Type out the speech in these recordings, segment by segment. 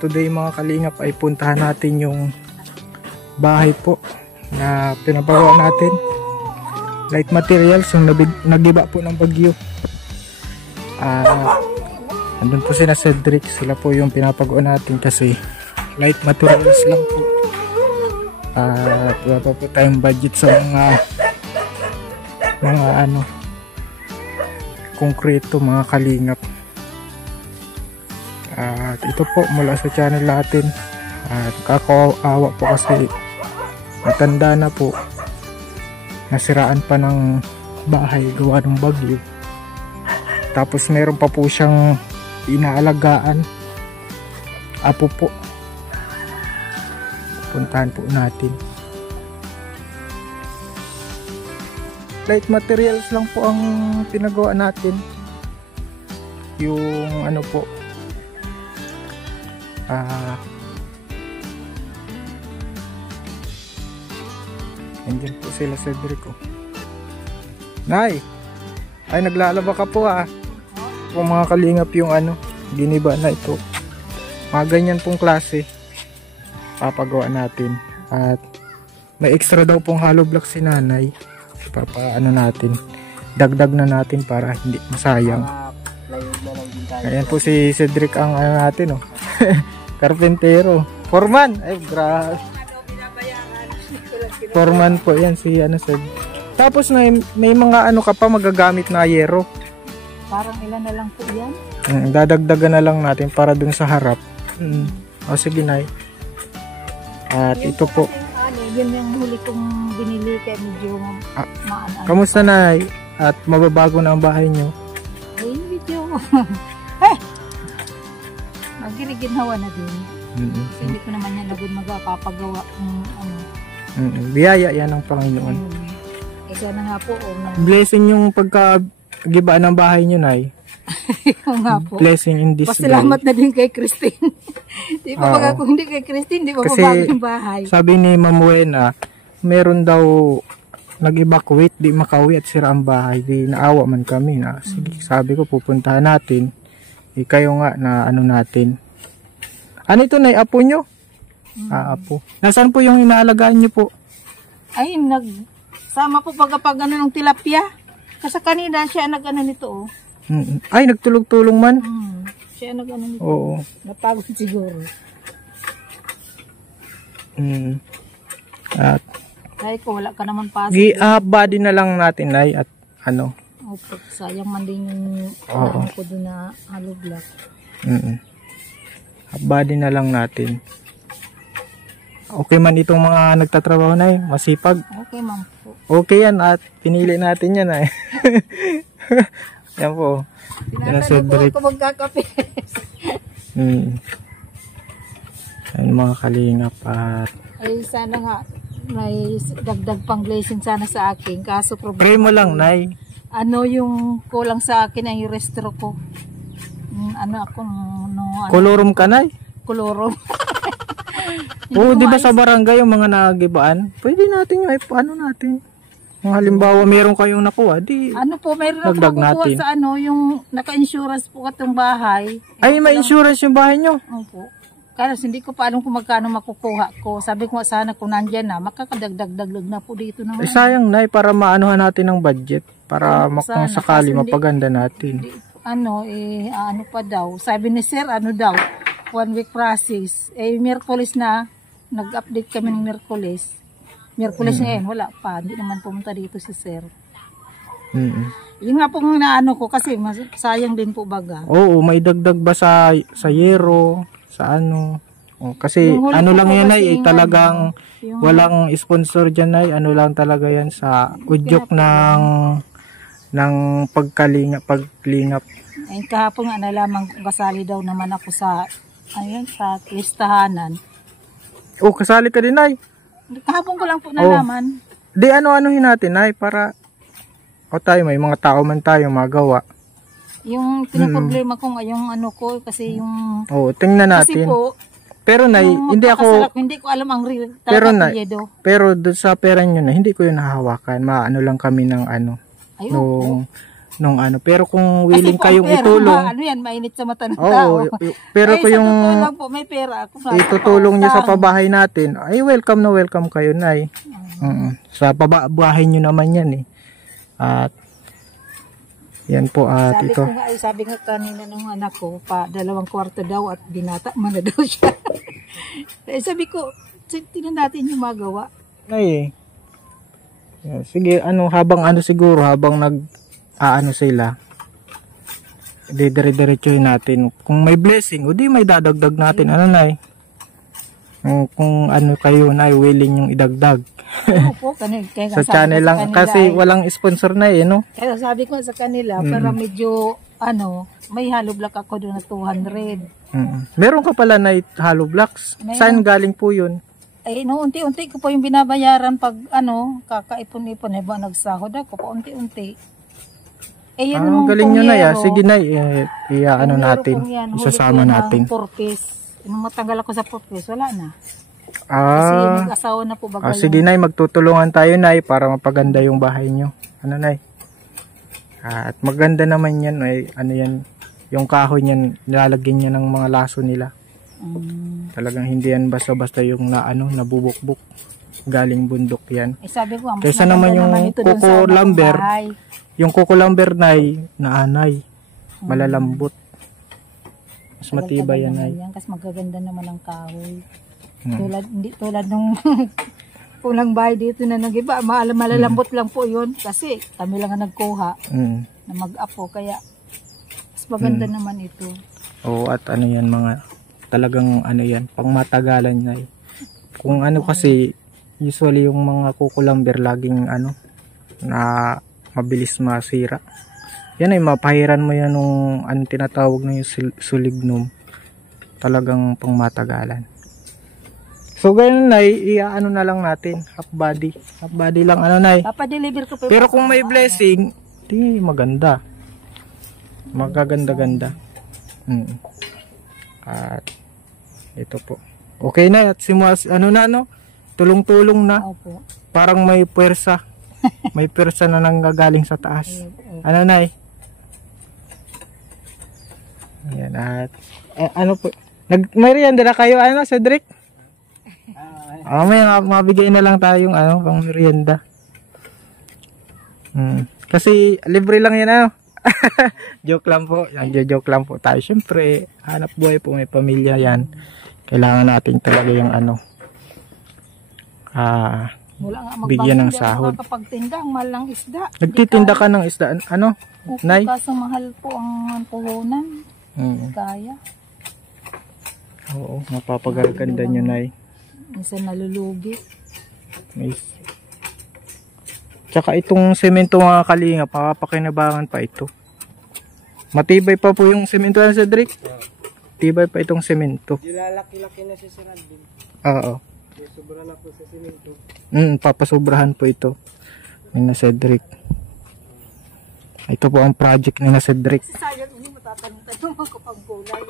Today mga kalingap ay puntahan natin yung bahay po na pinapagawa natin. Light materials yung nagiba po ng bagyo. Andun po sila Cedric, sila po yung pinapagawa natin kasi light materials lang po. Wala pa po tayong budget sa mga konkreto mga kalingap. At ito po mula sa channel natin. At kakaawa po kasi matanda na po, nasiraan pa ng bahay gawa ng bagyo. Tapos meron pa po siyang inaalagaan apo po. Puntahan po natin. Light materials lang po ang pinagawa natin. Yung ano po, andyan po sila Cedric. Nay, ay naglalaba ka po kung mga kalingap yung giniba na ito. Mga ganyan pong klase papagawa natin. At may extra daw pong hollow block si nanay. Natin, dagdag na natin para hindi masayang. Ayan po si Cedric ang natin karpentero, foreman. Ay grabe, foreman po yan si Cedric. Tapos may mga ka pa magagamit na yero. Parang ilan na lang po yan. Dadagdagan na lang natin para dun sa harap. O sige nay. At ito po, yun yung huli kong binili kaya medyo maano. Kamusta nay? At mababago na ang bahay nyo? Ay, medyo magiginawa na din. Kasi hindi ko naman yan lagod magpapagawa biyaya yan ng Panginoon. Kasi na nga po blessing yung pagkagibaan ng bahay nyo nay. Nga po. Blessing in this pasalamat na din kay Christine. Di pa baga kung hindi kay Christine, di pa mabago yung bahay. Sabi ni Ma'am Wena, meron daw nag-evacuate, di makauwi at sira ang bahay. Di naawa man kami na. Sige, sabi ko pupuntahan natin. Kayo nga na natin. Ano ito na apo nyo? Apo. Nasaan po yung inaalagaan nyo po? Ay, nagsama po pagkapag ng tilapia. Kasi kanina siya nito Ay, nagtulog-tulong man? Siya nito. Oo. Napagod siguro. At ay ko wala ka naman pasok. Body na lang natin ay at Opo, sayang man din yung ko doon na hollow block. Body na lang natin. Okay man itong mga nagtatrabaho na masipag. Okay ma'am po. Okay yan at pinili natin yan yan po. Tinatanong ko magkakape. Ayun mga kalingap at ay sana nga may dagdag pang blessing sana sa akin. Kaso problema. Pray mo lang nay. Yung kulang sa akin ay yung restro ko. Kolorum ka nay? Kolorum. Di ba sa barangay yung mga nagibaan? Pwede natin natin. Kung halimbawa meron kayong nakuha, di meron ako nakukuha sa yung naka-insurance po katong bahay. Ay, may insurance yung bahay nyo? Opo. Kasi hindi ko pa alam kung magkano makukuha ko. Sabi ko sana kung nandyan na, makakadagdag-dagdag na po dito naman. Sayang na para maanuhan natin ng budget. Para kung sakali mapaganda natin. Ano pa daw. Sabi ni sir, 1 week process. Miyerkules na, nag-update kami ng Miyerkules. Miyerkules ngayon, wala pa. Hindi naman pumunta dito si sir. Yung nga pong ko kasi sayang din po baga. Oo, may dagdag ba sa yero? Sa kasi lang yan ay talagang walang sponsor dyan ay lang talaga yan sa udyok ng paglingap. Ay kahapon nga nalaman kasali daw naman ako sa listahanan. Kasali ka din ay? Kahapon ko lang po nalaman. Di ano-anuhin natin ay para tayo may mga tao man tayo magawa. Yung pinaproblema ko yung ko kasi yung tingnan natin. Kasi po, pero nay, hindi ko alam ang real. Pero doon sa pera niyo na hindi ko yun nahahawakan. Maano lang kami ng nung ano. Pero kung willing Kasi po, kayong ang pera, itulong, ano yan, mainit sa mata ng oo, tao. pero Eh, kung sa yung totoo lang po, may pera ako. itutulong nyo sa pabahay natin, ay welcome na welcome kayo, Nay. Sa pabahay nyo naman yan eh. At yan po at Sabi ito. ko nga, sabi nga kanina ng anak ko, pa 2 kwarto daw at binata man na daw siya. Eh, sabi ko, tingnan natin yung magawa. Nay, yeah, sige, habang siguro, habang nag-aano sila, dire-diretsuhin natin. Kung may blessing, o di may dadagdag natin. Ano, Nay? Kung ano kayo, Nay, willing yung idagdag. Oo po, kaya Sa channel lang, kasi walang sponsor na no? Kaya sabi ko sa kanila, para medyo, may hollow block ako doon na 200. Meron ka pala na hollow blocks. Saan galing po yun? Eh, unti-unti ko po yung binabayaran pag, kakaipon-ipon, ba nagsahod ako pa unti-unti. Eh, yan yung galing nyo na yan. pungyero. Sige na, natin. Yan, Isasama natin. Purpose. Nung matanggal ako sa purpose, wala na. Kasi mag-asawa na po bagay. Sige, Nay, magtutulungan tayo, Nay, para mapaganda yung bahay nyo. Ano, Nay? At maganda naman yan, ay, yan, yung kahoy niyan, nilalagyan niya ng mga laso nila. Talagang hindi yan basta-basta yung nabubukbuk. Galing bundok yan. Eh, sabi ko, Kaysa naman yung kuko lumber, yung kuko lumber, Nay, na anay, malalambot. Mas matibay yan, Nay. Kasi magaganda naman ang kahoy. Hindi tulad nung pulang bahay dito na nag-iba, malalambot lang po yun kasi kami lang ang nagkuha na mag-apo, kaya mas maganda naman ito. Oo, at yan mga talagang yan, pang matagalan na kung kasi usually yung mga kukulamber laging na mabilis masira. Yan ay mapahiran mo yan nung tinatawag na yung sulignum, talagang pang matagalan. So ganun, Nay, na lang natin, half body lang, Nay. Papadeliver ko po. Pero kung may blessing, di maganda. Magaganda-ganda. At ito po. Okay na, at tulong-tulong na. Opo. Parang may puwersa. May puwersa na nanggagaling sa taas. Nay? Ayan, at po. Merienda na kayo, Cedric? May mabigay na lang tayong pang merienda. Kasi libre lang yan, joke lang po. Joke lang po tayo. Siyempre, hanap buhay po, may pamilya yan. Kailangan natin talaga yung bigyan ng sahod. Kapagtinda, ang mahal ng isda. Nagtitinda ka ng isda? Nay? Kaso mahal po ang puhunan. Kaya. Oo, mapapagaganda nyo, Nay. Minsan nalulugi. Nice. Tsaka itong semento, mga kalinga, papakinabangan pa ito. Matibay pa po yung semento, Cedric. Tibay pa itong semento. Lalaki-laki na si Sir Alvin. Oo. Sobra na po sa semento. Papasobrahan po ito ni na Cedric. Ito po ang project ni na Cedric. Sayang, hindi matatanong ako pag gulay.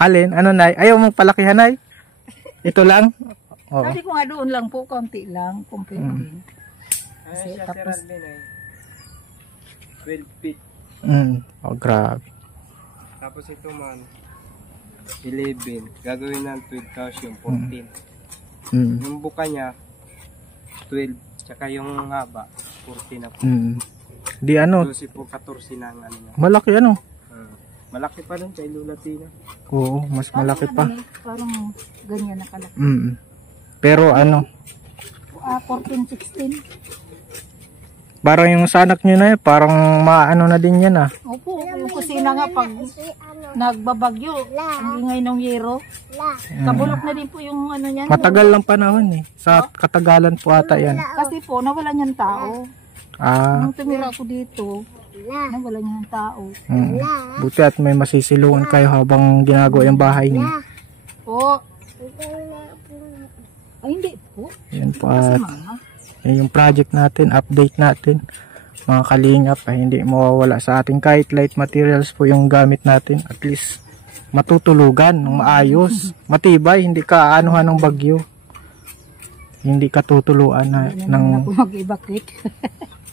Alin? Nay? Ayaw mong palakihan, Nay? Ito lang? Oo. Sabi ko nga doon lang po, konti lang, kumpit din. Ay, siya Sir Alvin ay 12 feet. Grabe. Tapos ito man, 11. Gagawin ng 12 tapos yung 14. Yung buka niya, 12. Tsaka yung haba, 14 na po. Di 12 po, 14 na ang niya. malaki Malaki pa rin kay Lula Tina. Oo, mas malaki pa. Parang ganyan na kalaki. Pero 14, 16. parang yung sa anak nyo na parang na din yan Opo, yung kusina nga pag nagbabagyo, ang ingay ng yero. Kabulok na din po yung niyan. Matagal lang panahon sa katagalan po ata yan. Kasi po, nawala niyan tao. Nung tumira ako dito, nawala niyan tao. Buti at may masisilungan kayo habang ginagawa yung bahay niyo. Po. Ay, hindi po. Yan po at yung project natin, update natin. Mga kalingap ay hindi mawawala sa ating kahit light materials po yung gamit natin. At least matutulugan ng maayos. Matibay, hindi ka ng bagyo. Hindi ka tutuluan ng... Hindi na po mag-evacuate.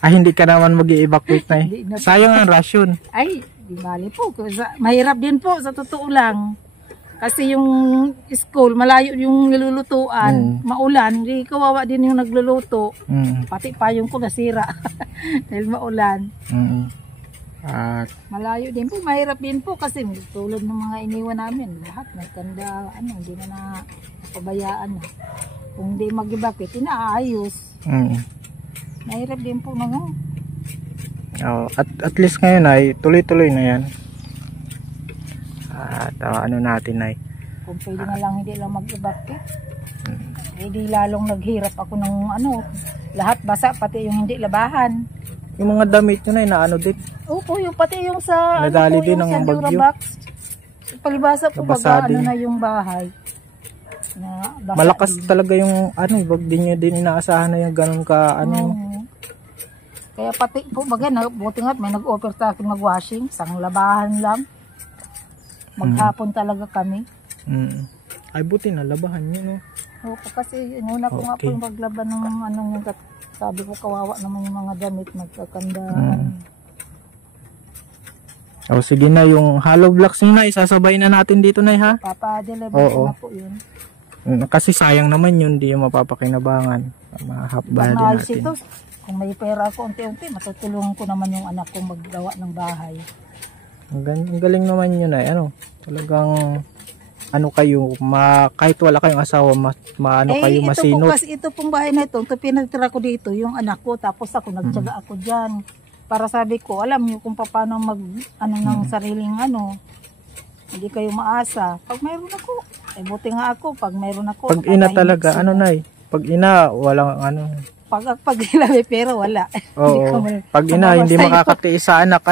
Ay, hindi ka naman mag-i-evacuate na Hindi na po. Sayang ang rasyon. Ay, di bali po. Mahirap din po, sa totoo lang. Kasi yung school, malayo yung nilulutuan. Maulan, di kawawa din yung nagluluto. Pati payong ko nasira. Dahil maulan. At Malayo din po, mahirap din po kasi tulad ng mga iniwan namin, lahat nagkanda, hindi na pabayaan na. Kung hindi mag-evacuate, inaayos. Mahirap din po na nga. at least ngayon ay tuloy-tuloy na yan. At ano natin ay Kung pwede na lang hindi lang mag-evacuate. Hindi lalong naghirap ako ng lahat basa, pati yung hindi labahan. yung mga damit nyo na ano din. Opo, yung pati yung sa Nadali din yung ng sa bagyo. Durabox. Palibasa po Nabasa baga din. na yung bahay. Na basa Malakas din. talaga yung wag din nyo din inaasahan na yung ganun ka Oo. Kaya pati po baga, buti nga may nag-offer sa akin mag-washing, isang labahan lang. Maghapon talaga kami. Ay buti na labahan nyo no. Opo, kasi inuna ko nga po Okay. yung maglaban ng yung sabi ko kawawa naman yung mga damit magkakanda. Sige na, yung hollow blocks nyo na isasabay na natin dito na ha. Papa-deliver Oo. na po yun. Kasi sayang naman yun, di yung mapapakinabangan. Mahapbali Pag-ayos natin. ito, kung may pera ako unti-unti, matutulungan ko naman yung anak ko maggawa ng bahay. Ang galing naman yun ay talagang kayo, kahit wala kayong asawa, kayo ito masinot. po kasi ito pong bahay na ito pinagtira ko dito, yung anak ko, tapos ako nagtiyaga ako dyan. Para sabi ko, alam niyo kung paano ng sariling hindi kayo maasa. Pag mayroon ako, buti nga ako, pag mayroon ako. Pag ina nakatahimik talaga, sila. pag ina, walang Pag ina may pera, wala. Oo. Pag ina, hindi makakatiis sa anak,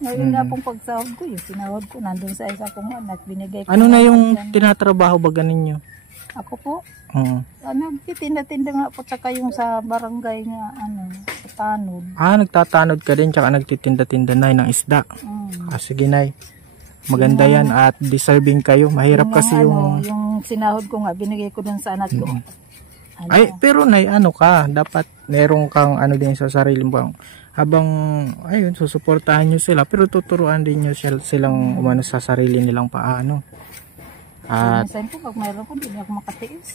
Ngayon na pong pagsahod ko, yung sinahod ko, nandun sa isa kong anak, binigay ko. Ano na yung yan. tinatrabaho ba ganin nyo? Ako po, Oo. nagtitinda-tinda nga po, tsaka yung sa barangay nga, sa tanod. Nagtatanod ka din, tsaka nagtitinda-tinda na ng isda. Sige nay. Maganda yan at deserving kayo. Mahirap Yung kasi yung sinahod ko nga, binigay ko dun sa anak ko. Ay, pero nay, ka, dapat meron kang din sa sarili mo. Habang, susuportahan nyo sila, pero tuturuan din nyo silang umano sa sarili nilang paano. At, Minsan po, pag mayroon ko, hindi ako makatiis.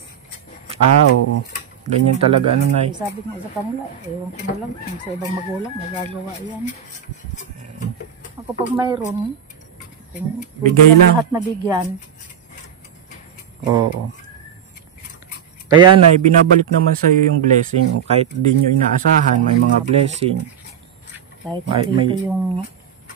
oo. Ganyan talaga, nay. Sabi ko sa kanila, ewan ko na lang, kung sa ibang magulang, nagagawa yan. Ako pag mayroon, kung Bigay pwede lang. lahat nabigyan, Oo. Kaya nay, binabalik naman sa iyo yung blessing. O kahit di nyo inaasahan, may mga blessing. kahit May- dito yung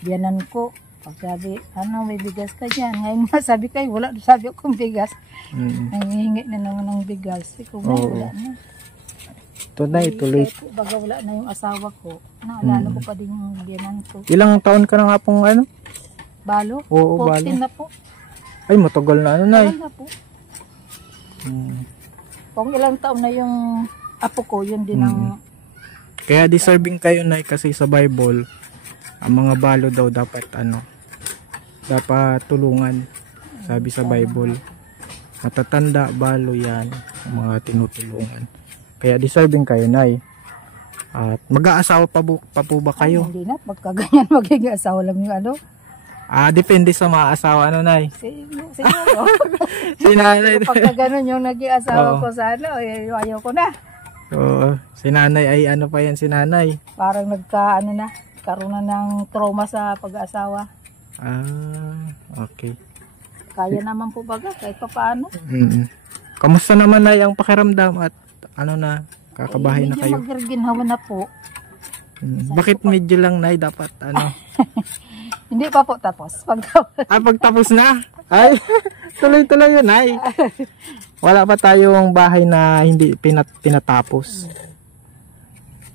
biyanan ko, pag sabi, may bigas ka dyan. Ngayon nga, sabi kayo, wala. Sabi ko, bigas. Nangihingi na naman ng bigas. Ikaw na, Oo. wala na. Ito na, tuloy. Kahit baga wala na yung asawa ko, naalala ko pa din yung biyanan ko. Ilang taon ka na nga pong Balo? Oo, 14 balo. na po. Ay, matagal na nay. Balo na po. Kung ilang taon na yung apo ko, yun din ang Kaya deserving kayo nay kasi sa Bible, ang mga balo daw dapat dapat tulungan. Sabi sa Bible, matatanda, balo yan, ang mga tinutulungan. Kaya deserving kayo nay. At mag-aasawa pa po ba kayo? Hindi na, pagka ganyan magiging asawa lang yung Depende sa mga asawa nay. Siguro. Si nanay. Pagka ganun yung naging asawa Oo. ko sa ayaw ko na. Oo, si nanay ay pa yan si nanay. Parang karoon na ng trauma sa pag-aasawa. Okay. Kaya naman po baga, kahit pa paano. Kamusta naman nay ang pakiramdam at kakabahay na Medyo kayo? magirginhawa na po. Bakit medyo lang nay dapat Hindi pa po tapos. pagtapos na? Ay, tuloy-tuloy yun ay. Wala pa tayong bahay na hindi pinatapos.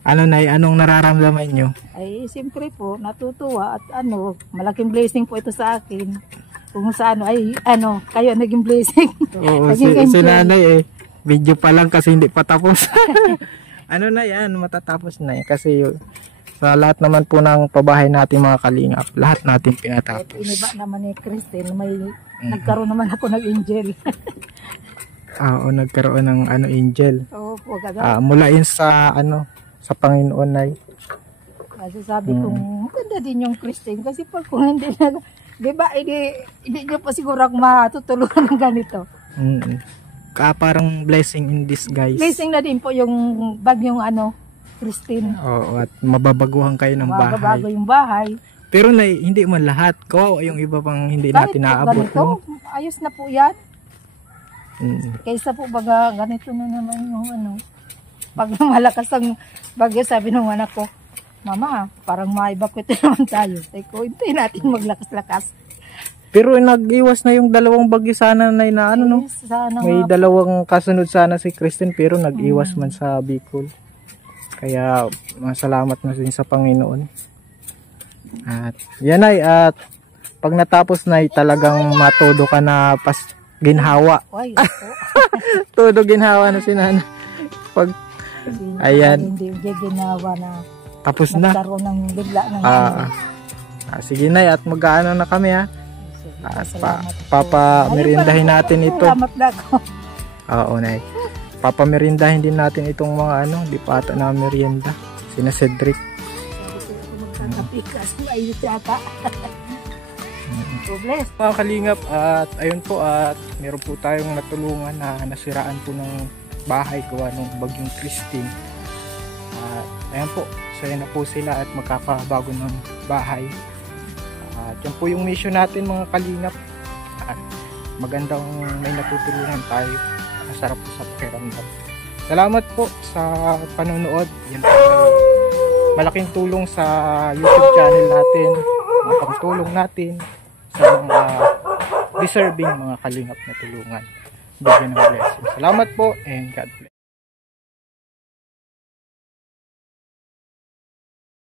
Nay, anong nararamdaman nyo? Ay, siyempre po, natutuwa at malaking blessing po ito sa akin. Kung sa kayo naging blessing. Oo, Naging si angel. nanay video pa lang kasi hindi pa tapos. Na yan, matatapos na kasi sa lahat naman po ng pabahay natin mga kalingap, lahat natin Kahit pinatapos. iniba naman ni Christine, nagkaroon naman ako ng angel. Oo, nagkaroon ng angel. Oo po, kaga. Mula yun sa sa Panginoon, Nay. Kasi sabi kong, maganda din yung Christian. Kasi pag kung hindi na, di ba, hindi nyo pa siguro ako matutulungan ng ganito. Parang blessing in disguise. Blessing na din po yung bagyong Christine. Oo, at mababaguhan kayo ng bahay. Mababago yung bahay. Pero Nay, hindi man lahat. Kawawa yung iba pang hindi Kahit natin po naabot. ganito, No? ayos na po yan. Mm. Kaysa po baga ganito na naman yung pag malakas ang bagyo, sabi ng anak ko, Mama, parang ma-evacuate naman tayo. Sabi ko, hintayin natin maglakas-lakas. Pero nag-iwas na yung dalawang bagyo sana na no? Yes, sana May nga. dalawang kasunod sana si Kristen pero nag-iwas man sa Bicol. Kaya masalamat na din sa Panginoon. At yan ay, at pag natapos na talagang matodo ka na ginhawa. Ay, Todo ginhawa na si Nana. Pag ayan. Hindi ginawa na tapos na. nagkaroon ng bigla ng Sige na at mag-aano na kami ha. At papamerindahin natin ito. Salamat na ako. Oo, Nay. Papamerindahin din natin itong mga di pa ata na merienda. Sina Cedric. Magkakapikas. Ayun yata. Bless. Mga kalingap, at ayun po, at meron po tayong natulungan na nasiraan po ng bahay gawa ng bagyong Christine. At ayan po, saya na po sila at magkakabago ng bahay. At yan po yung mission natin mga kalingap. At magandang may natutulungan tayo. Masarap po sa pakiramdam. Salamat po sa panonood. Yan po ay malaking tulong sa YouTube channel natin. Malaking tulong natin sa mga deserving mga kalingap na tulungan. Bigyan ng blessing. Salamat po and God bless.